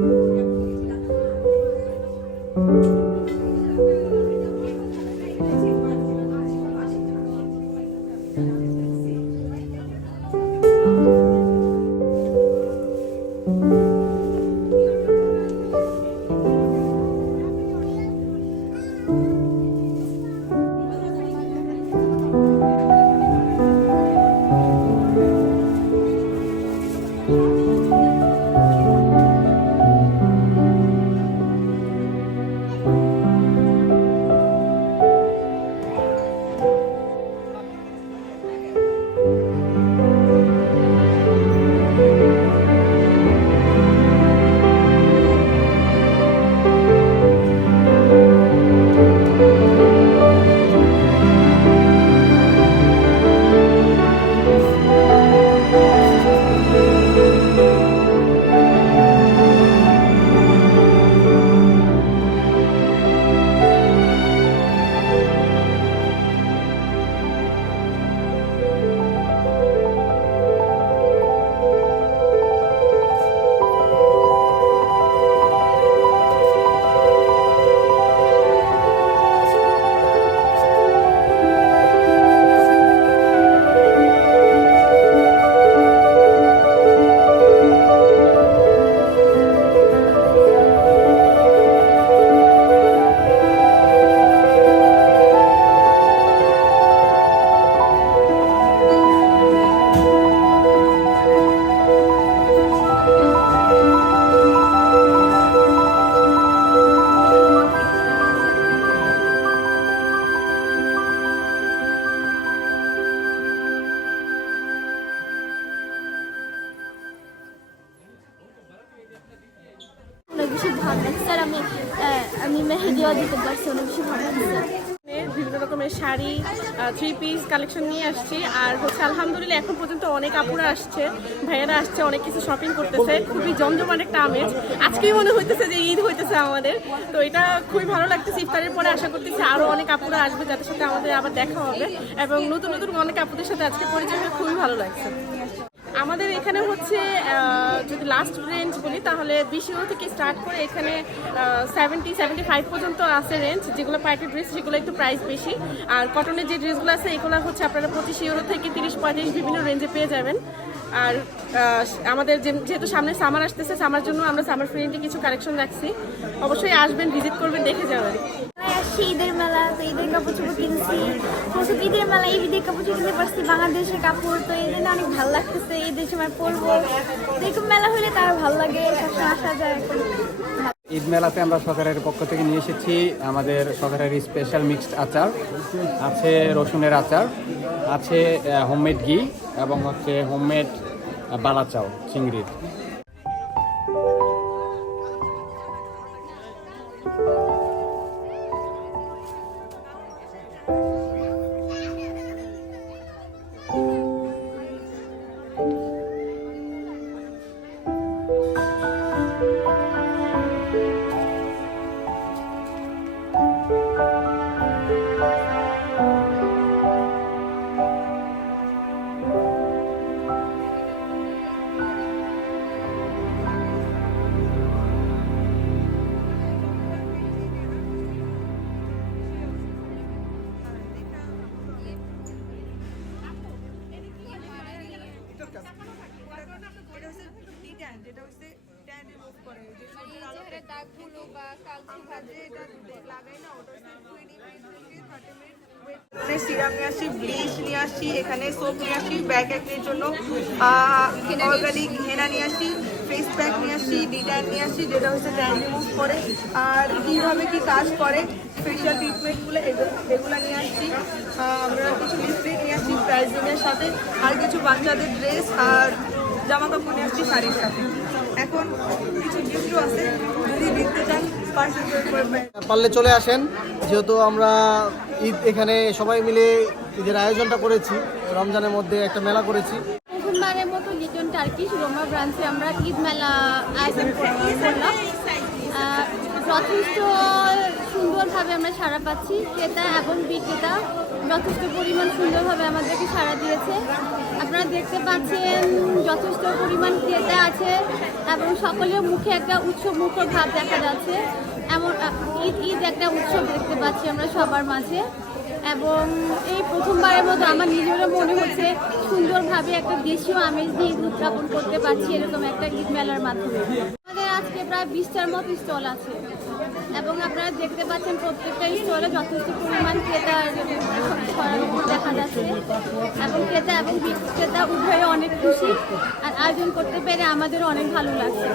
অনেক বেশি ভালো আর আমি আমি মেহেদিও দিতে পারছি বিভিন্ন রকমের শাড়ি থ্রি পিস কালেকশন নিয়ে আসছি। আর হচ্ছে, আলহামদুলিল্লাহ, এখন পর্যন্ত অনেক আপুরা আসছে, ভাইয়েরা আসছে, অনেক কিছু শপিং করতেছে। খুবই জমজমাট একটা আমেজ। আজকেই মনে হইতেছে যে ঈদ হইতেছে আমাদের। তো এটা খুবই ভালো লাগতেছে। ইফতারের পরে আশা করতেছি আরও অনেক আপুরা আসবে, যাদের সাথে আমাদের আবার দেখা হবে। এবং নতুন নতুন অনেক আপুদের সাথে আজকে পরিচয় খুবই ভালো লাগছে। আমাদের এখানে হচ্ছে যদি লাস্ট রেঞ্জ বলি, তাহলে বিশ ইউরো থেকে স্টার্ট করে এখানে সেভেন্টি সেভেন্টি ফাইভ পর্যন্ত আছে রেঞ্জ যেগুলো পার্টি ড্রেস সেগুলো একটু প্রাইস বেশি। আর কটনের যে ড্রেসগুলো আছে, এগুলো হচ্ছে আপনারা পঁচিশ ইউরো থেকে তিরিশ, পঁয়ত্রিশ বিভিন্ন রেঞ্জে পেয়ে যাবেন। আর আমাদের যেহেতু সামনে সামার আসতেছে সামার জন্য আমরা সামার ফ্রেন্ডে কিছু কালেকশন রাখছি। অবশ্যই আসবেন ভিজিট করবেন, দেখে যাবেন। আসছি ঈদের মেলা, তো ঈদের কাপড় চোপড় কিনছি। তো ঈদের মেলা, এই ঈদের কাপড় কিনতে পারছি বাংলাদেশের কাপড়, তো এই জন্য অনেক ভালো লাগতেছে ঈদের সময় পরবো। এরকম মেলা হলে তার ভালো লাগে, সবসময় আসা যায় ঈদ মেলাতে আমরা সরকারের পক্ষ থেকে নিয়ে এসেছি আমাদের সরকারের স্পেশাল মিক্সড আচার, আছে রসুনের আচার, আছে হোমমেড ঘি এবং হচ্ছে হোমমেড বালাচাও, চিংড়ির। এখানে সিরাম নিয়ে ব্লিচ নিয়ে এখানে সোপ নিয়ে ব্যাক অ্যাকনির জন্য অর্গানিক হেনা নিয়ে আসছি। ফেস প্যাক নিয়ে নিয়ে আসছি যেটা হচ্ছে ট্যান রিমুভ করে। আর কীভাবে কি কাজ করে ফেশিয়াল ট্রিটমেন্টগুলো এগুলো নিয়ে আসছি। আমরা কিছু লিপস্টিক নিয়ে আসছি প্রাইজিংয়ের সাথে। আর কিছু বাচ্চাদের ড্রেস আর জামা কাপড় নিয়ে আসছি শাড়ির সাথে। এখন কিছু গিফটও আছে যদি দিতে চান পারলে চলে আসেন। যেহেতু আমরা ঈদ এখানে সবাই মিলে ঈদের আয়োজনটা করেছি রমজানের মধ্যে একটা মেলা করেছি। প্রথমবারের মতো লিটন টার্কিশ রোমা ব্রাঞ্চে আমরা ঈদ মেলা আয়োজন করলাম। যথেষ্ট সুন্দরভাবে আমরা সাড়া পাচ্ছি, ক্রেতা এবং বিক্রেতা। যথেষ্ট পরিমাণ সুন্দরভাবে আমাদেরকে সাড়া দিয়েছে। আপনারা দেখতে পাচ্ছেন যথেষ্ট পরিমাণ ক্রেতা আছে এবং সকলের মুখে একটা উৎসব মুখর ভাব দেখা যাচ্ছে। এমন ঈদ ঈদ একটা উৎসব দেখতে পাচ্ছি আমরা সবার মাঝে। এবং এই প্রথমবারের মতো আমার নিজেরও মনে হচ্ছে সুন্দরভাবে একটা দেশীয় আমেজ দিয়ে উদযাপন করতে পারছি এরকম একটা ঈদ মেলার মাধ্যমে। আমাদের আজকে প্রায় বিশটার মতো স্টল আছে এবং আপনারা দেখতে পাচ্ছেন প্রত্যেকটা স্টলে যথেষ্ট পরিমাণ সরবরাহ দেখা যাচ্ছে। এবং ক্রেতা এবং বিক্রেতা উভয়ে অনেক খুশি আর আয়োজন করতে পেরে আমাদেরও অনেক ভালো লাগছে।